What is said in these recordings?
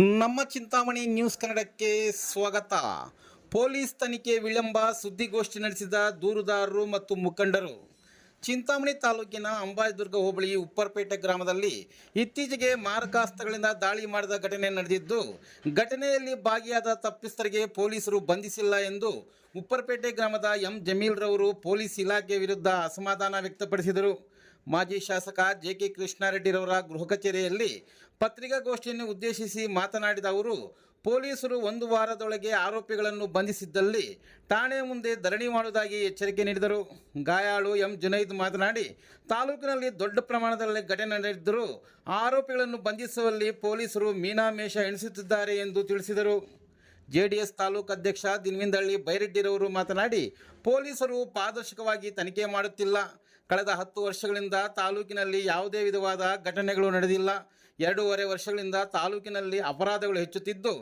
ನಮ್ಮ ಚಿಂತಾಮಣಿ ನ್ಯೂಸ್ ಕನ್ನಡಕ್ಕೆ ಸ್ವಾಗತ. ಪೊಲೀಸ್ ತನಿಖೆ ವಿಳಂಬ, ಸುದ್ದಿಗೋಷ್ಠಿ ನಡೆಸಿದ ದೂರುದಾರರು ಮತ್ತು ಮುಖಂಡರು. ಚಿಂತಾಮಣಿ ತಾಲೂಕಿನ ಅಂಬಾಜಿದುರ್ಗ ಹೋಬಳಿ ಉಪ್ಪರ್ಪೇಟೆ ಗ್ರಾಮದಲ್ಲಿ ಇತ್ತೀಚೆಗೆ ಮಾರಕಾಸ್ತ್ರಗಳಿಂದ ದಾಳಿ ಮಾಡಿದ ಘಟನೆ ನಡೆದಿದ್ದು, ಘಟನೆಯಲ್ಲಿ ಭಾಗಿಯಾದ ತಪ್ಪಿಸ್ಥರಿಗೆ ಪೊಲೀಸರು ಬಂಧಿಸಿಲ್ಲ ಎಂದು ಉಪ್ಪರ್ಪೇಟೆ ಗ್ರಾಮದ ಎಂ ಜಮೀಲ್ರವರು ಪೊಲೀಸ್ ಇಲಾಖೆ ವಿರುದ್ಧ ಅಸಮಾಧಾನ ವ್ಯಕ್ತಪಡಿಸಿದರು. ಮಾಜಿ ಶಾಸಕ ಜೆ ಕೆ ಕೃಷ್ಣಾರೆಡ್ಡಿರವರ ಗೃಹ ಕಚೇರಿಯಲ್ಲಿ ಪತ್ರಿಕಾಗೋಷ್ಠಿಯನ್ನು ಉದ್ದೇಶಿಸಿ ಮಾತನಾಡಿದ ಅವರು, ಪೊಲೀಸರು ಒಂದು ವಾರದೊಳಗೆ ಆರೋಪಿಗಳನ್ನು ಬಂಧಿಸಿದ್ದಲ್ಲಿ ಠಾಣೆ ಮುಂದೆ ಧರಣಿ ಮಾಡುವುದಾಗಿ ಎಚ್ಚರಿಕೆ ನೀಡಿದರು. ಗಾಯಾಳು ಎಂ. ಜುನೈದ್ ಮಾತನಾಡಿ, ತಾಲೂಕಿನಲ್ಲಿ ದೊಡ್ಡ ಪ್ರಮಾಣದಲ್ಲಿ ಘಟನೆ ನಡೆದಿದ್ದರೂ ಆರೋಪಿಗಳನ್ನು ಬಂಧಿಸುವಲ್ಲಿ ಪೊಲೀಸರು ಮೀನಾಮೇಷ ಎಣಿಸುತ್ತಿದ್ದಾರೆ ಎಂದು ತಿಳಿಸಿದರು. ಜೆಡಿಎಸ್ ತಾಲೂಕು ಅಧ್ಯಕ್ಷ ದಿನವಿಂದಳ್ಳಿ ಬೈರೆಡ್ಡಿರವರು ಮಾತನಾಡಿ, ಪೊಲೀಸರು ಪಾರದರ್ಶಕವಾಗಿ ತನಿಖೆ ಮಾಡುತ್ತಿಲ್ಲ. ಕಳೆದ ಹತ್ತು ವರ್ಷಗಳಿಂದ ತಾಲೂಕಿನಲ್ಲಿ ಯಾವುದೇ ವಿಧವಾದ ಘಟನೆಗಳು ನಡೆದಿಲ್ಲ. ಎರಡೂವರೆ ವರ್ಷಗಳಿಂದ ತಾಲೂಕಿನಲ್ಲಿ ಅಪರಾಧಗಳು ಹೆಚ್ಚುತ್ತಿದ್ದು,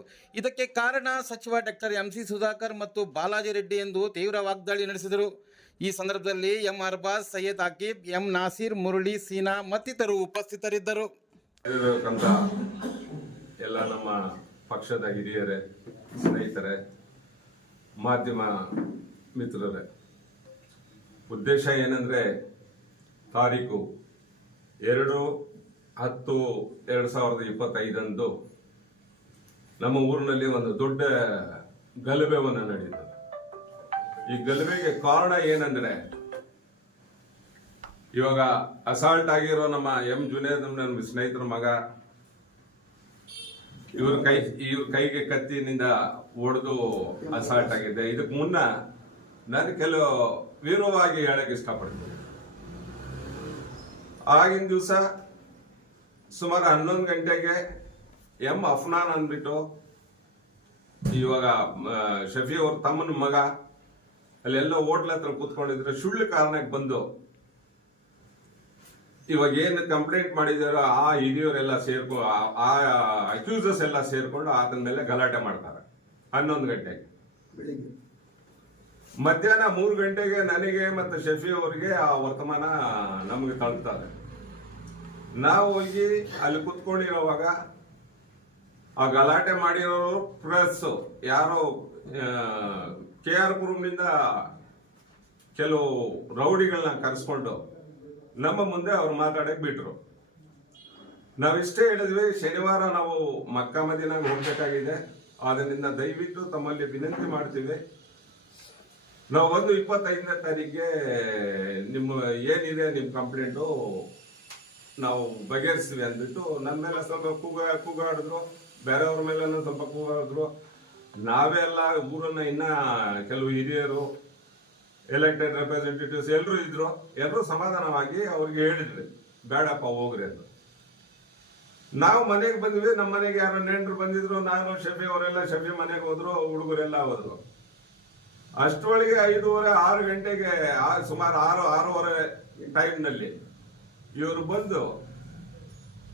ಇದಕ್ಕೆ ಕಾರಣ ಸಚಿವ ಡಾಕ್ಟರ್ ಎಂ ಸಿ ಸುಧಾಕರ್ ಮತ್ತು ಬಾಲಾಜಿ ರೆಡ್ಡಿ ಎಂದು ತೀವ್ರ ವಾಗ್ದಾಳಿ ನಡೆಸಿದರು. ಈ ಸಂದರ್ಭದಲ್ಲಿ ಎಂ ಅರ್ಬಾಜ್ ಸೈಯದ್ ಆಕೀಬ್, ಎಂ ನಾಸೀರ್, ಮುರಳಿ, ಸೀನಾ ಮತ್ತಿತರರು ಉಪಸ್ಥಿತರಿದ್ದರು. ಎಲ್ಲ ನಮ್ಮ ಪಕ್ಷದ ಹಿರಿಯರೇ, ಸ್ನೇಹಿತರೆ, ಮಾಧ್ಯಮ ಮಿತ್ರರೇ, ಉದ್ದೇಶ ಏನಂದ್ರೆ ತಾರೀಕು ಎರಡು ಹತ್ತು ಎರಡು ಸಾವಿರದ ಇಪ್ಪತ್ತೈದಂದು ನಮ್ಮ ಊರಿನಲ್ಲಿ ಒಂದು ದೊಡ್ಡ ಗಲಭೆವನ್ನು ನಡೆಯುತ್ತದೆ ಈ ಗಲಭೆಗೆ ಕಾರಣ ಏನಂದ್ರೆ, ಇವಾಗ ಅಸಾಲ್ಟ್ ಆಗಿರೋ ನಮ್ಮ ಎಂ ಜುನೇದ್ ನಮ್ಮ ಸ್ನೇಹಿತರ ಮಗ, ಇವ್ರ ಕೈ, ಇವ್ರ ಕೈಗೆ ಕತ್ತಿನಿಂದ ಒಡೆದು ಅಸಾಲ್ಟ್ ಆಗಿದೆ ಇದಕ್ ಮುನ್ನ ನಾನು ಕೆಲವು ವಿವರವಾಗಿ ಹೇಳಕ್ ಇಷ್ಟಪಡ್ತೀನಿ. ಆಗಿನ ದಿವಸ ಸುಮಾರು ಹನ್ನೊಂದು ಗಂಟೆಗೆ ಎಂ ಅಫ್ನಾನ್ ಅಂದ್ಬಿಟ್ಟು ಇವಾಗ ಶಫಿ ಅವ್ರ ತಮ್ಮನ ಮಗ, ಅಲ್ಲೆಲ್ಲೋ ಹೋಟ್ಲ್ ಹತ್ರ ಕೂತ್ಕೊಂಡಿದ್ರೆ. ಸುಳ್ಳು ಕಾರಣಕ್ಕೆ ಬಂದು ಇವಾಗ ಏನು ಕಂಪ್ಲೇಂಟ್ ಮಾಡಿದಾರೋ ಆ ಹಿರಿಯವರೆಲ್ಲ ಸೇರ್ಕೊ, ಆ ಅಕ್ಯೂಸಸ್ ಎಲ್ಲ ಸೇರ್ಕೊಂಡು ಆತನ ಮೇಲೆ ಗಲಾಟೆ ಮಾಡ್ತಾರೆ. ಹನ್ನೊಂದು ಗಂಟೆಗೆ. ಮಧ್ಯಾಹ್ನ ಮೂರು ಗಂಟೆಗೆ ನನಗೆ ಮತ್ತು ಶಫಿ ಅವರಿಗೆ ಆ ವರ್ತಮಾನ ನಮಗೆ ತಳ್ತಾರೆ ನಾವು ಹೋಗಿ ಅಲ್ಲಿ ಕುತ್ಕೊಂಡಿರೋವಾಗ ಆ ಗಲಾಟೆ ಮಾಡಿರೋರು ಪ್ರೆಸ್, ಯಾರೋ ಕೆ ಆರ್ ಪುರಂನಿಂದ ಕೆಲವು ರೌಡಿಗಳನ್ನ ಕರೆಸ್ಕೊಂಡು ನಮ್ಮ ಮುಂದೆ ಅವ್ರು ಮಾತಾಡಕ್ ಬಿಟ್ರು. ನಾವಿಷ್ಟೇ ಹೇಳಿದ್ವಿ, ಶನಿವಾರ ನಾವು ಮಕ್ಕ ಮದಿನಾಗ ಹೋಗ್ಬೇಕಾಗಿದೆ. ಅದರಿಂದ ದಯವಿಟ್ಟು ತಮ್ಮಲ್ಲಿ ವಿನಂತಿ ಮಾಡ್ತೀವಿ. ನಾವು ಒಂದು ಇಪ್ಪತ್ತೈದನೇ ತಾರೀಕಿಗೆ ನಿಮ್ಮ ಏನಿದೆ ನಿಮ್ಮ ಕಂಪ್ಲೇಂಟು ನಾವು ಬಗೆಹರಿಸ್ತೀವಿ ಅಂದ್ಬಿಟ್ಟು ನನ್ನ ಮೇಲೆ ಸ್ವಲ್ಪ ಕೂಗ ಕೂಗಾಡಿದ್ರು, ಬೇರೆಯವ್ರ ಮೇಲೂ ಸ್ವಲ್ಪ ಕೂಗಾಡಿದ್ರು. ನಾವೇ ಎಲ್ಲ ಊರನ್ನು ಇನ್ನ ಕೆಲವು ಹಿರಿಯರು ಎಲೆಕ್ಟೆಡ್ ರೆಪ್ರೆಸೆಂಟೇಟಿವ್ಸ್ ಎಲ್ಲರೂ ಇದ್ದರು ಎಲ್ಲರೂ ಸಮಾಧಾನವಾಗಿ ಅವ್ರಿಗೆ ಹೇಳಿದ್ರಿ, ಬೇಡಪ್ಪ, ಹೋಗ್ರಿ ಅಂತ. ನಾವು ಮನೆಗೆ ಬಂದ್ವಿ, ನಮ್ಮ ಮನೆಗೆ ಯಾರೋ ನೆಂಟರು ಬಂದಿದ್ರು, ನಾನು, ಶಫಿ, ಅವರೆಲ್ಲ ಶಫಿ ಮನೆಗೆ ಹೋದ್ರು, ಹುಡುಗರೆಲ್ಲ ಹೋದ್ರು. ಅಷ್ಟರೊಳಗೆ ಐದೂವರೆ, ಆರು ಗಂಟೆಗೆ ಸುಮಾರು ಆರು, ಆರೂವರೆ ಟೈಮ್ನಲ್ಲಿ ಇವರು ಬಂದು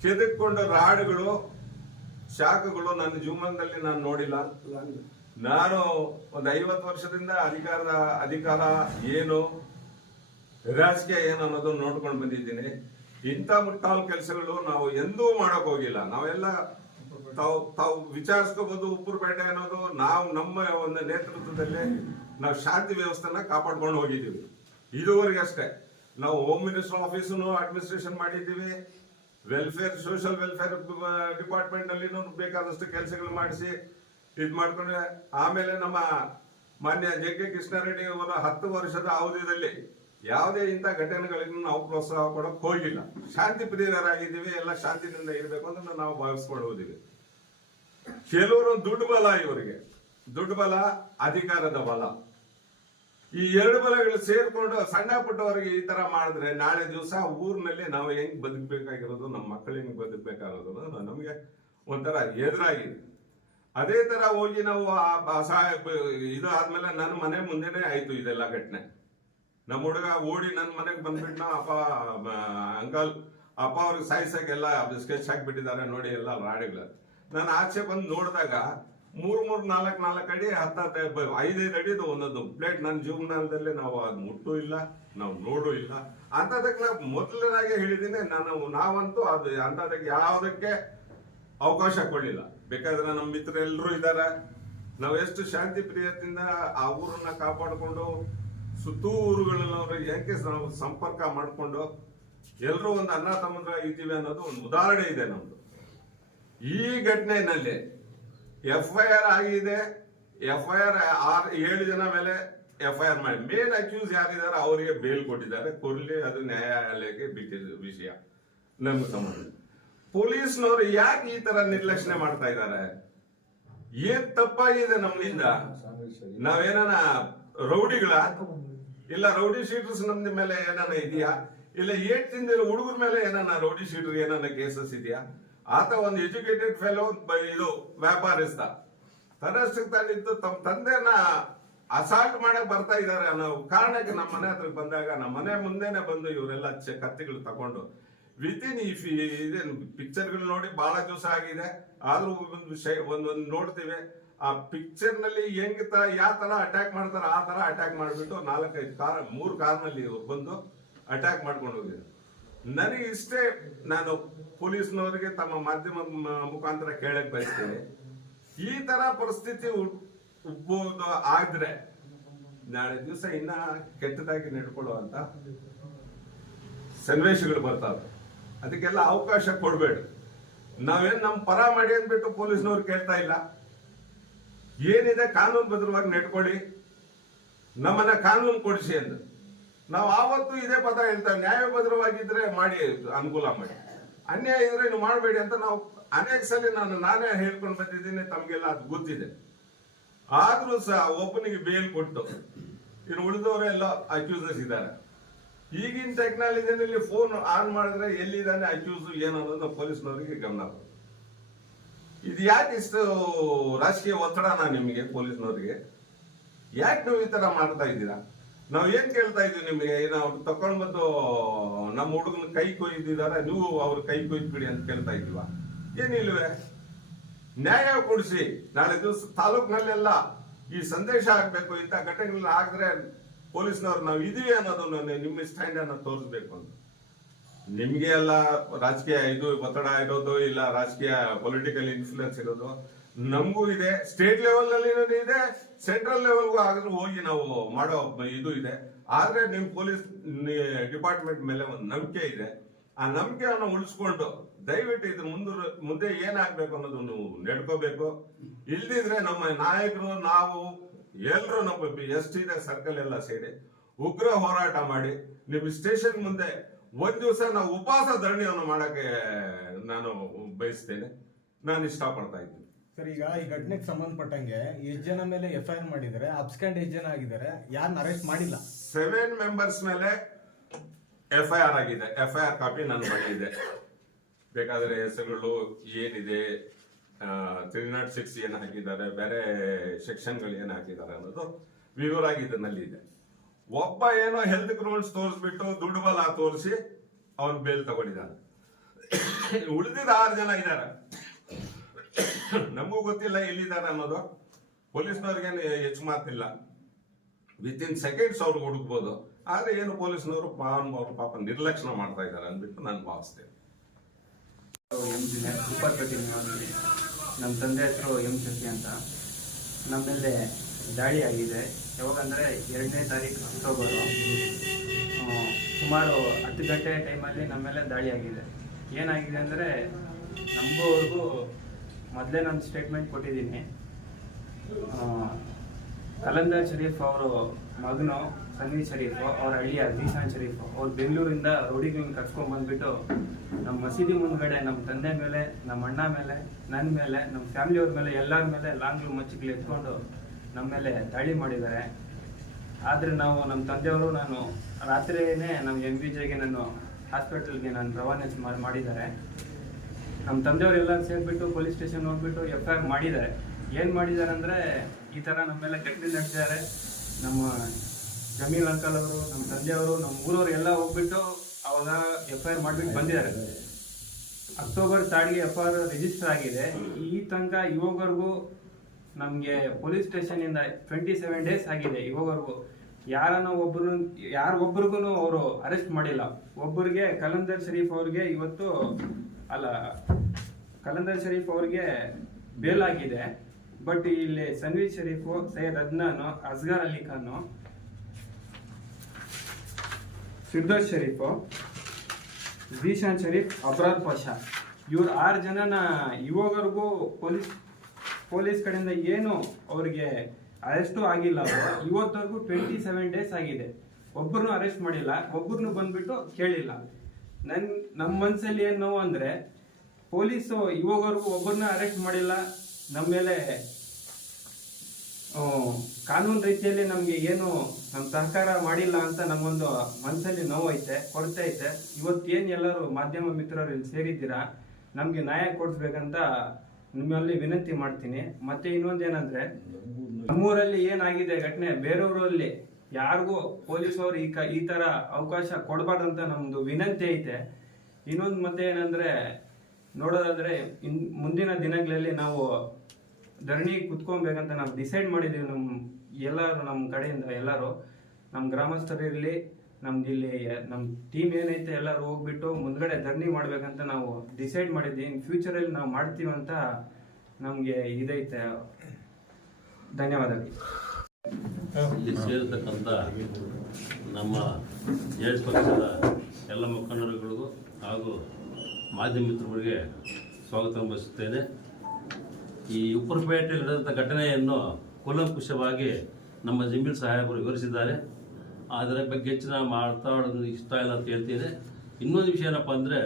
ಕೆದಕ್ಕೊಂಡ ರಾಡುಗಳು, ಶಾಖಗಳು ನನ್ನ ಜೀವನದಲ್ಲಿ ನಾನು ನೋಡಿಲ್ಲ. ನಾನು ಒಂದು ಐವತ್ತು ವರ್ಷದಿಂದ ಅಧಿಕಾರದ, ಅಧಿಕಾರ ಏನು, ರಾಜಕೀಯ ಏನು ಅನ್ನೋದು ನೋಡ್ಕೊಂಡು ಬಂದಿದ್ದೀನಿ. ಇಂಥ ಮುಟ್ಟಾಲ್ ಕೆಲಸಗಳು ನಾವು ಎಂದೂ ಮಾಡೋಕ್ಕೋಗಿಲ್ಲ ನಾವೆಲ್ಲ ತಾವು ತಾವು ವಿಚಾರಿಸ್ಕೋಬಹುದು ಉಪ್ಪುರಪೇಟೆ ಅನ್ನೋದು ನಾವು ನಮ್ಮ ಒಂದು ನೇತೃತ್ವದಲ್ಲಿ ನಾವು ಶಾಂತಿ ವ್ಯವಸ್ಥೆನ ಕಾಪಾಡ್ಕೊಂಡು ಹೋಗಿದ್ದೀವಿ. ಇದುವರೆಗೆ ಅಷ್ಟೇ. ನಾವು ಹೋಮ್ ಮಿನಿಸ್ಟರ್ ಆಫೀಸನ್ನು ಅಡ್ಮಿನಿಸ್ಟ್ರೇಷನ್ ಮಾಡಿದ್ದೀವಿ. ವೆಲ್ಫೇರ್ ಸೋಷಿಯಲ್ ವೆಲ್ಫೇರ್ ಡಿಪಾರ್ಟ್ಮೆಂಟ್ ಬೇಕಾದಷ್ಟು ಕೆಲಸಗಳು ಮಾಡಿಸಿ ಇದು ಮಾಡ್ಕೊಂಡ್ರೆ ಆಮೇಲೆ ನಮ್ಮ ಮಾನ್ಯ ಜೆ ಕೆ ಕೃಷ್ಣಾರೆಡ್ಡಿ ಅವರ ಹತ್ತು ವರ್ಷದ ಅವಧಿಯಲ್ಲಿ ಯಾವುದೇ ಇಂಥ ಘಟನೆಗಳಿಗೂ ನಾವು ಪ್ರೋತ್ಸಾಹ ಕೊಡೋಕೆ ಹೋಗಿಲ್ಲ. ಶಾಂತಿ ಪ್ರಿಯರಾಗಿದ್ದೀವಿ, ಎಲ್ಲ ಶಾಂತಿನಿಂದ ಇರಬೇಕು ಅಂತ ನಾವು ಭಾವಿಸ್ಕೊಳ್ಳುವುದಿವಿ ಕೆಲವರು ದುಡ್ಡು ಬಲ ಇವರಿಗೆ. ದುಡ್ಡು ಬಲ, ಅಧಿಕಾರದ ಬಲ. ಈ ಎರಡು ಬಲಗಳು ಸೇರ್ಕೊಂಡು ಸಣ್ಣ ಪುಟ್ಟವರಿಗೆ ಈ ತರ ಮಾಡಿದ್ರೆ ನಾಳೆ ದಿವಸ ಊರಿನಲ್ಲಿ ನಾವು ಹೆಂಗ್ ಬದುಕಬೇಕಾಗಿರೋದು, ನಮ್ಮ ಮಕ್ಕಳು ಹೆಂಗ್ ಬದುಕಬೇಕಾಗಿರೋದು ನಮಗೆ ಒಂಥರ ಎದುರಾಗಿದೆ ಅದೇ ತರ ಹೋಗಿ ನಾವು ಆ ಇದು ಆದ್ಮೇಲೆ ನನ್ನ ಮನೆ ಮುಂದೆನೆ ಆಯ್ತು ಇದೆಲ್ಲ ಘಟನೆ. ನಮ್ಮ ಹುಡುಗ ಓಡಿ ನನ್ನ ಮನೆಗೆ ಬಂದ್ಬಿಟ್ಟು ಅಪ್ಪ ಅಂಕಲ್, ಅಪ್ಪ ಅವ್ರಿಗೆ ಸಾಯಿಸಕ್ಕೆಲ್ಲ ಸ್ಕೆಚ್ ಹಾಕ್ಬಿಟ್ಟಿದ್ದಾರೆ ನೋಡಿ ಎಲ್ಲ ರಾಡಿಗಳು. ನಾನು ಆಚೆ ಬಂದು ನೋಡಿದಾಗ ಮೂರ್ ಮೂರ್, ನಾಲ್ಕ್, ನಾಲ್ಕು ಅಡಿ, ಹತ್ತ ಐದೈದು ಅಡಿದು ಒಂದೊಂದು ಪ್ಲೇಟ್ ನನ್ನ ಜೀವನದಲ್ಲಿ ನಾವು ಅದು ಮುಟ್ಟು ಇಲ್ಲ, ನಾವು ನೋಡು ಇಲ್ಲ. ಅಂತದಕ್ಕೆ ನಾವು ಮೊದಲನಾಗೆ ಹೇಳಿದ್ದೀನಿ, ನಾನು, ನಾವಂತೂ ಅದು ಅಂತದಕ್ಕೆ ಯಾವುದಕ್ಕೆ ಅವಕಾಶ ಕೊಡಲಿಲ್ಲ. ಬೇಕಾದ್ರೆ ನಮ್ಮ ಮಿತ್ರರೆಲ್ಲರೂ ಇದ್ದಾರೆ ನಾವು ಎಷ್ಟು ಶಾಂತಿ ಪ್ರಿಯದಿಂದ ಆ ಊರನ್ನ ಕಾಪಾಡಿಕೊಂಡು ಸುತ್ತೂರುಗಳನ್ನವ್ರು ಯಾಕೆ ನಾವು ಸಂಪರ್ಕ ಮಾಡಿಕೊಂಡು ಎಲ್ಲರೂ ಒಂದು ಅನ್ನ ತಮ್ಮಂದ್ರ ಇದ್ದೀವಿ ಅನ್ನೋದು ಒಂದು ಉದಾಹರಣೆ ಇದೆ ನಮ್ದು. ಈ ಘಟನೆಯಲ್ಲಿ ಎಫ್ ಐ ಆರ್ ಆಗಿದೆ. ಎಫ್ ಐ ಆರ್ ಏಳು ಜನ ಮೇಲೆ ಎಫ್ ಐ ಆರ್ ಮಾಡಿ. ಮೇನ್ ಅಕ್ಯೂಸ್ ಯಾರಿದ್ದಾರೆ ಅವರಿಗೆ ಬೇಲ್ ಕೊಟ್ಟಿದ್ದಾರೆ. ಕೊರ್ಲಿ ಅದು ನ್ಯಾಯಾಲಯಕ್ಕೆ ಬಿಟ್ಟಿದ್ದು ವಿಷಯ. ನಮ್ಗೆ ಸಂಬಂಧ ಪೊಲೀಸ್ನವರು ಯಾಕೆ ಈ ತರ ನಿರ್ಲಕ್ಷಣೆ ಮಾಡ್ತಾ ಇದ್ದಾರೆ? ಏನ್ ತಪ್ಪಾಗಿದೆ ನಮ್ಮಿಂದ? ನಾವೇನ ರೌಡಿಗಳ? ಇಲ್ಲ ರೌಡಿ ಶೀಟರ್ಸ್ ನಮ್ದ ಮೇಲೆ ಏನಾನ ಇದೆಯಾ? ಇಲ್ಲ ಏಟ್ ತಿಂದಿರೋ ಹುಡುಗರ ಮೇಲೆ ಏನಾನ ರೌಡಿ ಶೀಟರ್ ಏನಾನ ಕೇಸಸ್ ಇದೆಯಾ? ಆತ ಒಂದು ಎಜುಕೇಟೆಡ್ ಫೆಲೋ ಇದು ವ್ಯಾಪಾರಿಸ್ತ ತನ್ನಷ್ಟಕ್ಕೆ ತಾನಿದ್ದು ತಮ್ಮ ತಂದೆನ ಅಸಾಲ್ಟ್ ಮಾಡಕ್ ಬರ್ತಾ ಇದಾರೆ ಅನ್ನೋ ಕಾರಣಕ್ಕೆ ನಮ್ಮ ಮನೆ ಹತ್ರ ಬಂದಾಗ, ನಮ್ಮ ಮನೆ ಮುಂದೆನೆ ಬಂದು ಇವರೆಲ್ಲ ಕತ್ತಿಗಳು ತಗೊಂಡು ವಿತ್ ಇನ್ ಇಫ್ ಇದೇನು ಪಿಕ್ಚರ್ಗಳು ನೋಡಿ ಬಹಳ ದಿವಸ ಆಗಿದೆ. ಆದ್ರೂ ಒಂದು ಒಂದೊಂದು ನೋಡ್ತೀವಿ. ಆ ಪಿಕ್ಚರ್ನಲ್ಲಿ ಹೆಂಗ್ ಯಾವ ತರ ಅಟ್ಯಾಕ್ ಮಾಡ್ತಾರ, ಆ ತರ ಅಟ್ಯಾಕ್ ಮಾಡಿಬಿಟ್ಟು ನಾಲ್ಕೈದು ಕಾರ್ ಮೂರು ಕಾರ್ನಲ್ಲಿ ಇವ್ರು ಬಂದು ಅಟ್ಯಾಕ್ ಮಾಡ್ಕೊಂಡು ಹೋಗಿದ್ರು. ನನಗೆ ಇಷ್ಟೇ ನಾನು ಪೊಲೀಸ್ನವರಿಗೆ ತಮ್ಮ ಮಾಧ್ಯಮ ಮುಖಾಂತರ ಕೇಳಕ್ ಬಯಸ್ತೇನೆ. ಈ ತರ ಪರಿಸ್ಥಿತಿ ಉಬ್ಬೋದು ಆದ್ರೆ ನಾಳೆ ದಿವಸ ಇನ್ನ ಕೆಟ್ಟದಾಗಿ ನಡ್ಕೊಳ್ಳುವಂತ ಸನ್ವೇಶಗಳು ಬರ್ತಾವೆ. ಅದಕ್ಕೆಲ್ಲ ಅವಕಾಶ ಕೊಡ್ಬೇಡ. ನಾವೇನ್ ನಮ್ ಪರ ಮಾಡಿ ಅಂದ್ಬಿಟ್ಟು ಪೊಲೀಸ್ನವ್ರು ಕೇಳ್ತಾ ಇಲ್ಲ. ಏನಿದೆ ಕಾನೂನು ಬದ್ರವಾಗಿ ನಡ್ಕೊಳ್ಳಿ. ನಮ್ಮನ್ನ ಕಾನೂನು ಕೊಡಿಸಿ ಅಂತ ನಾವು ಆವತ್ತು ಇದೇ ಪದ ಹೇಳ್ತಾ ನ್ಯಾಯಬದ್ಧವಾಗಿದ್ರೆ ಮಾಡಿ ಅನುಕೂಲ ಮಾಡಿ. ಅನ್ಯಾಯ ಇದ್ರೆ ನೀವು ಮಾಡಬೇಡಿ ಅಂತ ನಾವು ಅನೇಕ ಸಲ ನಾನು ನಾನೇ ಹೇಳ್ಕೊಂಡು ಬಂದಿದ್ದೀನಿ, ತಮಗೆಲ್ಲ ಅದು ಗೊತ್ತಿದೆ. ಆದ್ರೂ ಸಹ ಒಬ್ಬನಿಗೆ ಬೇಲ್ ಕೊಟ್ಟು, ಇನ್ನು ಉಳಿದವರೆಲ್ಲ ಅಕ್ಯೂಸಸ್ ಇದ್ದಾರೆ. ಈಗಿನ ಟೆಕ್ನಾಲಜಿನಲ್ಲಿ ಫೋನ್ ಆನ್ ಮಾಡಿದ್ರೆ ಎಲ್ಲಿದ್ದಾನೆ ಅಕ್ಯೂಸ್ ಏನು ಪೊಲೀಸ್ನವರಿಗೆ ಗಮನ. ಇದು ಯಾಕೆ ಇಷ್ಟು ರಾಜಕೀಯ ಒತ್ತಡನ ನಿಮಗೆ ಪೊಲೀಸ್ನವರಿಗೆ? ಯಾಕೆ ನೀವು ಈ ಥರ ಮಾಡ್ತಾ ಇದ್ದೀರಾ? ನಾವು ಏನ್ ಕೇಳ್ತಾ ಇದೀವಿ ನಿಮಗೆ? ಅವ್ರು ತಕೊಂಡ್ ಬಂದು ನಮ್ಮ ಹುಡುಗನ ಕೈ ಕೊಯ್ದಿದ್ದಾರೆ ನೀವು ಅವ್ರ ಕೈ ಕೊಯ್ದ್ಬಿಡಿ ಅಂತ ಕೇಳ್ತಾ ಇದೀವ? ಏನಿಲ್ವೇ ನ್ಯಾಯ ಕೊಡಿಸಿ, ನಾಳೆ ದಿವಸ ತಾಲೂಕ್ನಲ್ಲೆಲ್ಲ ಈ ಸಂದೇಶ ಆಗ್ಬೇಕು ಇಂಥ ಘಟನೆಗಳನ್ನ ಆಗಿದ್ರೆ ಪೊಲೀಸ್ನವ್ರು ನಾವು ಇದೀವಿ ಅನ್ನೋದನ್ನ ನಿಮ್ಮ ಸ್ಟ್ಯಾಂಡ್ ಅನ್ನ ತೋರಿಸ್ಬೇಕು ಅಂತ. ನಿಮ್ಗೆ ಎಲ್ಲ ರಾಜಕೀಯ ಇದು ಒತ್ತಡ ಇರೋದು, ಇಲ್ಲ ರಾಜಕೀಯ ಪೊಲಿಟಿಕಲ್ ಇನ್ಫ್ಲೂಯೆನ್ಸ್ ಇರೋದು ನಮಗೂ ಇದೆ. ಸ್ಟೇಟ್ ಲೆವೆಲ್ನಲ್ಲಿ ಇದೆ. ಸೆಂಟ್ರಲ್ ಲೆವೆಲ್ಗೂ ಆದ್ರೂ ಹೋಗಿ ನಾವು ಮಾಡೋ ಇದು ಇದೆ. ಆದ್ರೆ ನಿಮ್ ಪೊಲೀಸ್ ಡಿಪಾರ್ಟ್ಮೆಂಟ್ ಮೇಲೆ ಒಂದು ನಂಬಿಕೆ ಇದೆ. ಆ ನಂಬಿಕೆಯನ್ನು ಉಳಿಸ್ಕೊಂಡು ದಯವಿಟ್ಟು ಇದು ಮುಂದೆ ಮುಂದೆ ಏನಾಗ್ಬೇಕು ಅನ್ನೋದನ್ನು ನಡ್ಕೋಬೇಕು. ಇಲ್ದಿದ್ರೆ ನಮ್ಮ ನಾಯಕರು, ನಾವು ಎಲ್ಲರೂ ನಮ್ಮ ಎಸ್ ಇದೆ ಸರ್ಕಲ್ ಎಲ್ಲ ಸೇರಿ ಉಗ್ರ ಹೋರಾಟ ಮಾಡಿ ನಿಮ್ ಸ್ಟೇಷನ್ ಮುಂದೆ ಒಂದ್ ದಿವಸ ನಾವು ಉಪವಾಸ ಧರಣಿಯನ್ನು ಮಾಡಕ್ಕೆ ನಾನು ಬಯಸ್ತೇನೆ. ನಾನು ಇಷ್ಟಪಡ್ತಾ ಇದ್ದೀನಿ. ಸರ್, ಈಗ ಈ ಘಟನೆಗೆ ಸಂಬಂಧಪಟ್ಟಂಗೆ ಎಷ್ಟು ಜನ ಮೇಲೆ ಎಫ್ ಐ ಆರ್ ಮಾಡಿದ್ದಾರೆ ಅಬ್ಸ್ಕ್ಯಾಂಡ್ ಎಷ್ಟು ಜನ ಆಗಿದ್ದಾರೆ ಯಾರನ್ನ ಅರೆಸ್ಟ್ ಮಾಡಿಲ್ಲ? ಸೆವೆನ್ ಮೆಂಬರ್ಸ್ ಮೇಲೆ ಎಫ್ ಐ ಆರ್ ಆಗಿದೆ ಎಫ್ ಐ ಆರ್ ಕಾಪಿ ನನ್ನ ಬಳಿ ಇದೆ. ಬೇಕಾದ್ರೆ ಹೆಸರುಗಳು ಏನಿದೆ ತ್ರೀ ನಾಟ್ ಸಿಕ್ಸ್ ಏನು ಹಾಕಿದ್ದಾರೆ, ಬೇರೆ ಸೆಕ್ಷನ್ಗಳು ಏನು ಹಾಕಿದ್ದಾರೆ ಅನ್ನೋದು ವಿವರ ಇದನ್ನಲ್ಲಿ ಇದೆ. ಒಬ್ಬ ಏನೋ ಹೆಲ್ತ್ ಗ್ರೌಂಡ್ಸ್ ತೋರಿಸ್ಬಿಟ್ಟು ದುಡ್ಡು ಬಲ ತೋರಿಸಿ ಅವ್ನು ಬೇಲ್ ತಗೊಂಡಿದ್ದಾನೆ. ಉಳಿದಿದ್ದ ಆರು ಜನ ಇದ್ದಾರೆ ನಮಗೂ ಗೊತ್ತಿಲ್ಲ ಎಲ್ಲಿದ್ದಾರೆ ಅನ್ನೋದು. ಪೊಲೀಸ್ನವ್ರಿಗೇನು ಹೆಚ್ಚು ಮಾತಿಲ್ಲ. ವಿತ್ ಇನ್ ಸೆಕೆಂಡ್ಸ್ ಅವ್ರಿಗೆ ಹುಡುಕ್ಬೋದು. ಆದರೆ ಏನು ಪೊಲೀಸ್ನವರು ಅವರು ಪಾಪ ನಿರ್ಲಕ್ಷ್ಯ ಮಾಡ್ತಾ ಇದ್ದಾರೆ ಅಂದ್ಬಿಟ್ಟು ನಾನು ಭಾವಿಸ್ತೇನೆ. ಉಪ್ಪರ್ಪೇಟೆ ನಿವಾಸಿ. ನಮ್ಮ ತಂದೆ ಹೆಸರು ಎಂ ಶಕ್ತಿ ಅಂತ. ನಮ್ಮ ಮೇಲೆ ದಾಳಿ ಆಗಿದೆ. ಯಾವಾಗಂದರೆ ಎರಡನೇ ತಾರೀಕು ಅಕ್ಟೋಬರು. ಸುಮಾರು ಹತ್ತು ಗಂಟೆ ಟೈಮಲ್ಲಿ ನಮ್ಮ ಮೇಲೆ ದಾಳಿ ಆಗಿದೆ. ಏನಾಗಿದೆ ಅಂದರೆ ನಮಗೋವರೆಗೂ ಮೊದಲೇ ನಾನು ಸ್ಟೇಟ್ಮೆಂಟ್ ಕೊಟ್ಟಿದ್ದೀನಿ. ಕಲಂದರ್ ಶರೀಫ್ ಅವರು ಮಗನು ಸನ್ನಿ ಶರೀಫ್, ಅವ್ರ ಹಳ್ಳಿಯ ಜೀಶಾನ್ ಶರೀಫ್, ಅವ್ರು ಬೆಂಗಳೂರಿಂದ ರೋಡಿಗಳನ್ನ ಕರ್ಸ್ಕೊಂಡು ಬಂದ್ಬಿಟ್ಟು ನಮ್ಮ ಮಸೀದಿ ಮುಂದ್ಗಡೆ ನಮ್ಮ ತಂದೆ ಮೇಲೆ ನಮ್ಮ ಅಣ್ಣ ಮೇಲೆ ನನ್ನ ಮೇಲೆ ನಮ್ಮ ಫ್ಯಾಮಿಲಿಯವ್ರ ಮೇಲೆ, ಎಲ್ಲರ ಮೇಲೆ ಲಾಂಗ್ಲು ಮಚ್ಚಿಗಳು ಎತ್ಕೊಂಡು ನಮ್ಮ ಮೇಲೆ ದಾಳಿ ಮಾಡಿದ್ದಾರೆ. ಆದರೆ ನಾವು ನಮ್ಮ ತಂದೆಯವರು ನಾನು ರಾತ್ರಿಯೇ ನಮ್ಮ ಎಂ ಬಿ ಜೆಗೆ ನಾನು ಹಾಸ್ಪಿಟಲ್ಗೆ ನಾನು ರವಾನೆ ಮಾಡಿ ಮಾಡಿದ್ದಾರೆ. ನಮ್ಮ ತಂದೆಯವರೆಲ್ಲ ಸೇರಿಬಿಟ್ಟು ಪೊಲೀಸ್ ಸ್ಟೇಷನ್ ಹೋಗ್ಬಿಟ್ಟು ಎಫ್ ಐ ಆರ್ ಮಾಡಿದ್ದಾರೆ. ಏನು ಮಾಡಿದ್ದಾರೆ ಅಂದರೆ ಈ ಥರ ನಮ್ಮ ಮೇಲೆ ಗಟ್ಟಿ ನಡೆಸಿದ್ದಾರೆ. ನಮ್ಮ ಜಮೀಲ್ ಅಂಕಲ್ ಅವರು, ನಮ್ಮ ತಂದೆಯವರು, ನಮ್ಮ ಊರವರು ಎಲ್ಲ ಹೋಗ್ಬಿಟ್ಟು ಅವಾಗ ಎಫ್ ಐ ಆರ್ ಮಾಡಿಬಿಟ್ಟು ಬಂದಿದ್ದಾರೆ. ಅಕ್ಟೋಬರ್ ತಾಡಿಗೆ ಎಫ್ ಐ ಆರ್ ರಿಜಿಸ್ಟರ್ ಆಗಿದೆ. ಈ ತನಕ ಇವಾಗವರೆಗೂ ನಮಗೆ ಪೊಲೀಸ್ ಸ್ಟೇಷನಿಂದ ಟ್ವೆಂಟಿ ಸೆವೆನ್ ಡೇಸ್ ಆಗಿದೆ ಇವಾಗವರೆಗೂ. ಯಾರನ್ನ ಒಬ್ಬರು ಯಾರೊಬ್ಬರಿಗೂ ಅವರು ಅರೆಸ್ಟ್ ಮಾಡಿಲ್ಲ. ಒಬ್ಬರಿಗೆ, ಕಲಂದರ್ ಶರೀಫ್ ಅವ್ರಿಗೆ ಇವತ್ತು ಅಲ್ಲ, ಕಲಂದರ್ ಶರೀಫ್ ಅವ್ರಿಗೆ ಬೇಲ್ ಆಗಿದೆ. ಬಟ್ ಇಲ್ಲಿ ಸನ್ವೀರ್ ಶರೀಫು, ಸೈಯದ್ ಅದ್ನಾನು, ಅಸ್ಗರ್ ಅಲಿ ಖಾನು, ಫಿರ್ದೋಸ್ ಶರೀಫು ಜೀಶಾನ್ ಶರೀಫ್ ಅಬ್ರಾರ್ ಪಾಷಾ. ಇವ್ರು ಆರು ಜನನ ಇವಾಗವರೆಗೂ ಪೊಲೀಸ್ ಪೊಲೀಸ್ ಕಡೆಯಿಂದ ಏನು ಅವ್ರಿಗೆ ಅರೆಸ್ಟು ಆಗಿಲ್ಲ. ಅವರು ಇವತ್ತವರೆಗೂ ಟ್ವೆಂಟಿ ಸೆವೆನ್ ಡೇಸ್ ಆಗಿದೆ. ಒಬ್ಬರನ್ನು ಅರೆಸ್ಟ್ ಮಾಡಿಲ್ಲ ಒಬ್ಬರನ್ನು ಬಂದ್ಬಿಟ್ಟು ಕೇಳಿಲ್ಲ. ನನ್ ನಮ್ಮ ಮನಸ್ಸಲ್ಲಿ ಏನು ನೋವು ಅಂದರೆ, ಪೊಲೀಸು ಇವಾಗವರೆಗೂ ಒಬ್ಬರನ್ನ ಅರೆಸ್ಟ್ ಮಾಡಿಲ್ಲ. ನಮ್ಮ ಮೇಲೆ ಕಾನೂನು ರೀತಿಯಲ್ಲಿ ನಮಗೆ ಏನು ನಮ್ಮ ಸಹಕಾರ ಮಾಡಿಲ್ಲ ಅಂತ ನಮಗೊಂದು ಮನಸ್ಸಲ್ಲಿ ನೋವು ಐತೆ, ಕೊರತೆ ಐತೆ. ಇವತ್ತು ಏನು ಎಲ್ಲರೂ ಮಾಧ್ಯಮ ಮಿತ್ರರು ಇಲ್ಲಿ ಸೇರಿದ್ದೀರಾ, ನಮಗೆ ನ್ಯಾಯ ಕೊಡಿಸ್ಬೇಕಂತ ನಿಮ್ಮಲ್ಲಿ ವಿನಂತಿ ಮಾಡ್ತೀನಿ. ಮತ್ತೆ ಇನ್ನೊಂದೇನಂದ್ರೆ, ನಮ್ಮೂರಲ್ಲಿ ಏನಾಗಿದೆ ಘಟನೆ ಬೇರೆಯವರಲ್ಲಿ ಯಾರಿಗೂ ಪೊಲೀಸರು ಈ ಕ ಈ ತರ ಅವಕಾಶ ಕೊಡಬಾರ್ದಂತ ನಮ್ಮದು ವಿನಂತಿ ಐತೆ. ಇನ್ನೊಂದು ಮತ್ತೆ ಏನಂದ್ರೆ ನೋಡೋದಾದ್ರೆ ಇನ್ ಮುಂದಿನ ದಿನಗಳಲ್ಲಿ ನಾವು ಧರಣಿ ಕುತ್ಕೊಬೇಕಂತ ನಾವು ಡಿಸೈಡ್ ಮಾಡಿದ್ದೀವಿ ನಮ್ಮ ಎಲ್ಲರೂ ನಮ್ಮ ಕಡೆಯಿಂದ ಎಲ್ಲರೂ. ನಮ್ಮ ಗ್ರಾಮಸ್ಥರಿರಲಿ ನಮ್ದು ಇಲ್ಲಿ ನಮ್ಮ ಟೀಮ್ ಏನೈತೆ ಎಲ್ಲರೂ ಹೋಗ್ಬಿಟ್ಟು ಮುಂದ್ಗಡೆ ಧರಣಿ ಮಾಡಬೇಕಂತ ನಾವು ಡಿಸೈಡ್ ಮಾಡಿದ್ವಿ. ಇನ್ ಫ್ಯೂಚರಲ್ಲಿ ನಾವು ಮಾಡ್ತೀವಿ ಅಂತ ನಮಗೆ ಇದೈತೆ. ಧನ್ಯವಾದಗಳು. ಇಲ್ಲಿ ಸೇರಿರ್ತಕ್ಕಂಥ ನಮ್ಮ ಜೆ ಪಕ್ಷದ ಎಲ್ಲ ಮುಖಂಡರುಗಳಿಗೂ ಹಾಗೂ ಮಾಧ್ಯಮ ಮಿತ್ರರಿಗೆ ಸ್ವಾಗತ ಬಯಸುತ್ತೇನೆ. ಈ ಉಪ್ಪರಪೇಟೆಯಲ್ಲಿ ನಡೆದಂಥ ಘಟನೆಯನ್ನು ಕೂಲಂಕುಷವಾಗಿ ನಮ್ಮ ಜಮೀನು ಸಾಹೇಬರು ವಿವರಿಸಿದ್ದಾರೆ. ಅದರ ಬಗ್ಗೆ ಹೆಚ್ಚಿನ ಮಾತಾಡೋದು ಇಷ್ಟ ಇಲ್ಲ ಅಂತ ಹೇಳ್ತೀನಿ. ಇನ್ನೊಂದು ವಿಷಯ ಏನಪ್ಪ ಅಂದರೆ,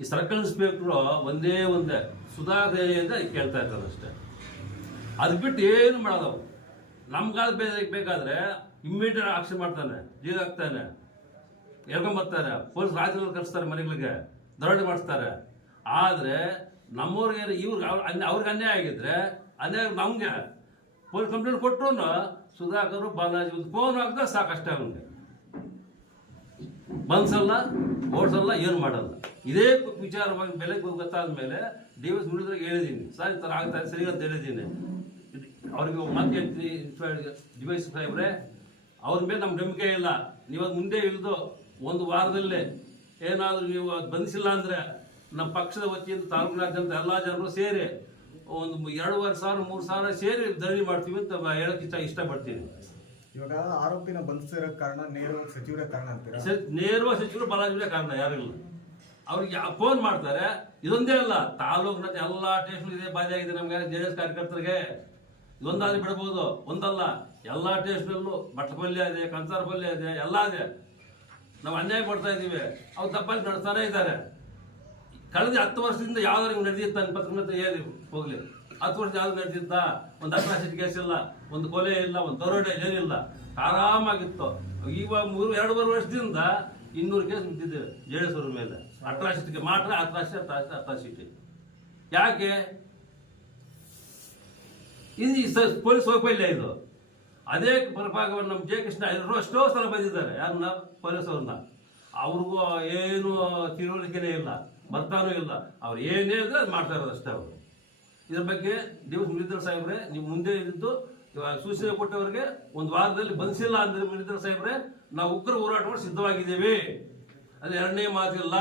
ಈ ಸರ್ಕಲ್ ಇನ್ಸ್ಪೆಕ್ಟ್ರು ಒಂದೇ ಒಂದೇ ಸುಧಾರಣೆ ಅಂತ ಕೇಳ್ತಾ ಇರ್ತಾರೆ ಅಷ್ಟೇ ಅದು ಬಿಟ್ಟು ಏನು ಮಾಡೋದು ಅವ್ರು. ನಮ್ಗಾದ ಬೇಕಾದ್ರೆ ಇಮ್ಮಿಡಿಯೇಟ್ ಆಕ್ಷನ್ ಮಾಡ್ತಾನೆ ಜೀವ ಹಾಕ್ತಾನೆ ಎಳ್ಕೊಂಬರ್ತಾರೆ ಪೊಲೀಸ್ ರಾಜ್ಯದಲ್ಲಿ ಕರೆಸ್ತಾರೆ ಮನೆಗಳಿಗೆ, ದರೋಡೆ ಮಾಡಿಸ್ತಾರೆ. ಆದರೆ ನಮ್ಮವ್ರಿಗೆ ಇವ್ರಿಗೆ ಅವ್ರು ಅವ್ರಿಗೆ ಅನ್ಯಾಯ ಆಗಿದ್ರೆ ಅನ್ಯಾಯ ನಮಗೆ. ಪೊಲೀಸ್ ಕಂಪ್ಲೇಂಟ್ ಕೊಟ್ಟರು ಸುಧಾಕರ್, ಬಾಲಾಜಿ ಒಂದು ಫೋನ್ ಹಾಕಿದ್ರೆ ಸಾಕಷ್ಟೇ ಅವನಿಗೆ. ಬನ್ಸಲ್ಲ ಓಡಿಸಲ್ಲ, ಏನು ಮಾಡಲ್ಲ. ಇದೇ ವಿಚಾರವಾಗಿ ಬೆಲೆಗೆ ಗೊತ್ತಾದ ಮೇಲೆ ಡಿ ಎಸ್ ಮುಡಿದ್ರಿಗೆ ಹೇಳಿದ್ದೀನಿ ಸರ್, ಈ ಥರ ಆಗ್ತಾ ಸರಿ ಅಂತ ಹೇಳಿದ್ದೀನಿ ಅವ್ರಿಗೆ ಮತ್ತೆ ಡಿವೈಸ್ ಸಾಹೇಬ್ರೆ ಅವ್ರ ಮೇಲೆ ನಮ್ಗೆ ನಂಬಿಕೆ ಇಲ್ಲ. ನೀವು ಅದು ಮುಂದೆ ಇಳಿದು ಒಂದು ವಾರದಲ್ಲೇ ಏನಾದರೂ ನೀವು ಅದು ಬಂಧಿಸಿಲ್ಲ ಅಂದರೆ ನಮ್ಮ ಪಕ್ಷದ ವತಿಯಿಂದ ತಾಲೂಕಿನಾದ್ಯಂತ ಎಲ್ಲ ಜನರು ಸೇರಿ ಒಂದು ಎರಡೂವರೆ ಸಾವಿರ ಮೂರು ಸಾವಿರ ಸೇರಿ ಧರಣಿ ಮಾಡ್ತೀವಿ ಅಂತ ಹೇಳಕ್ಕೆ ಇಷ್ಟ ಇಷ್ಟಪಡ್ತೀನಿ. ಇವಾಗ ಆರೋಪಿನ ಬಂಧಿಸಿರೋ ಕಾರಣ ನೇರವಾಗಿ ಸಚಿವರೇ ಕಾರಣ ಅಂತೀರಾ ನೇರ ನೇರವಾಗಿ ಸಚಿವರು ಬಲಾಜಿನೇ ಕಾರಣ ಯಾರಿಲ್ಲ ಅವ್ರಿಗೆ ಫೋನ್ ಮಾಡ್ತಾರೆ. ಇದೊಂದೇ ಅಲ್ಲ ತಾಲೂಕಿನ ಎಲ್ಲ ಸ್ಟೇಷನ್ ಇದೆ ಬಾಧೆ ಆಗಿದೆ ನಮಗೆ ಜೆ ಎಸ್ ಕಾರ್ಯಕರ್ತರಿಗೆ. ಇದೊಂದಾದ್ರೆ ಬಿಡಬಹುದು ಒಂದಲ್ಲ, ಎಲ್ಲ ಟೇಸ್ಟ್ನಲ್ಲೂ ಬಟ್ಟೆ ಪಲ್ಯ ಇದೆ ಕಂಚಾರ ಪಲ್ಯ ಇದೆ, ಎಲ್ಲ ಇದೆ. ನಾವು ಅನ್ಯಾಯ ಪಡ್ತಾ ಇದ್ದೀವಿ. ಅವ್ರು ತಪ್ಪಲ್ಲಿ ನಡೆಸ್ತಾನೆ ಇದ್ದಾರೆ. ಕಳೆದ ಹತ್ತು ವರ್ಷದಿಂದ ಯಾವ್ದಾರು ನಡೆದಿತ್ತ ಪತ್ರ ಏನು ಹೋಗ್ಲಿ. ಹತ್ತು ವರ್ಷ ಯಾವ್ದು ನಡೆದಿತ್ತ? ಒಂದು ಅಟ್ರಾಸಿಟಿ ಕೇಸ್ ಇಲ್ಲ, ಒಂದು ಕೊಲೆ ಇಲ್ಲ, ಒಂದು ದರೋಡೆ ಏನಿಲ್ಲ. ಆರಾಮಾಗಿತ್ತು. ಇವಾಗ ಮೂರು, ಎರಡೂವರೆ ವರ್ಷದಿಂದ ಇನ್ನೂರು ಕೇಸ್ ನಿಂತಿದ್ದೇವೆ ಜೇಡೇಶ್ವರ ಮೇಲೆ. ಅಟ್ರಾಸಿಟಿಗೆ ಮಾತ್ರ ಅಟ್ರಾಸಿಟಿ ಅಟ್ರಾಸಿಟಿ ಅಟ್ರಾಸಿಟಿ. ಯಾಕೆ? ಇದು ಪೊಲೀಸ್ ವೈಫಲ್ಯ ಇದು. ಅದೇ ಪ್ರಭಾಗವನ್ನು ನಮ್ಮ ಜಯ ಕೃಷ್ಣ ಎಲ್ಲರೂ ಅಷ್ಟೋ ಸಲ ಬಂದಿದ್ದಾರೆ, ಯಾರನ್ನ? ಪೊಲೀಸ್ ಅವ್ರನ್ನ ಅವ್ರಿಗೂ ಏನು ತಿಳುವಳಿಕೆನೇ ಇಲ್ಲ ಬರ್ತಾನೂ ಇಲ್ಲ. ಅವ್ರು ಏನೇ ಇದ್ರೆ ಅದು ಮಾಡ್ತಾ ಇರೋದು ಅಷ್ಟೇ ಅವರು. ಇದ್ರ ಬಗ್ಗೆ ಡಿ ಮುನಿಧರ್ ಸಾಹೇಬ್ರೆ, ನೀವು ಮುಂದೆ ಇದ್ದು, ಇವಾಗ ಸೂಚನೆ ಕೊಟ್ಟವರಿಗೆ ಒಂದು ವಾರದಲ್ಲಿ ಬಂದಿಲ್ಲ ಅಂದ್ರೆ ಮುನಿಧರ್ ಸಾಹೇಬ್ರೆ, ನಾವು ಉಗ್ರ ಹೋರಾಟ ಮಾಡಿ ಸಿದ್ಧವಾಗಿದ್ದೀವಿ. ಅದು ಎರಡನೇ ಮಾತಿಲ್ಲ.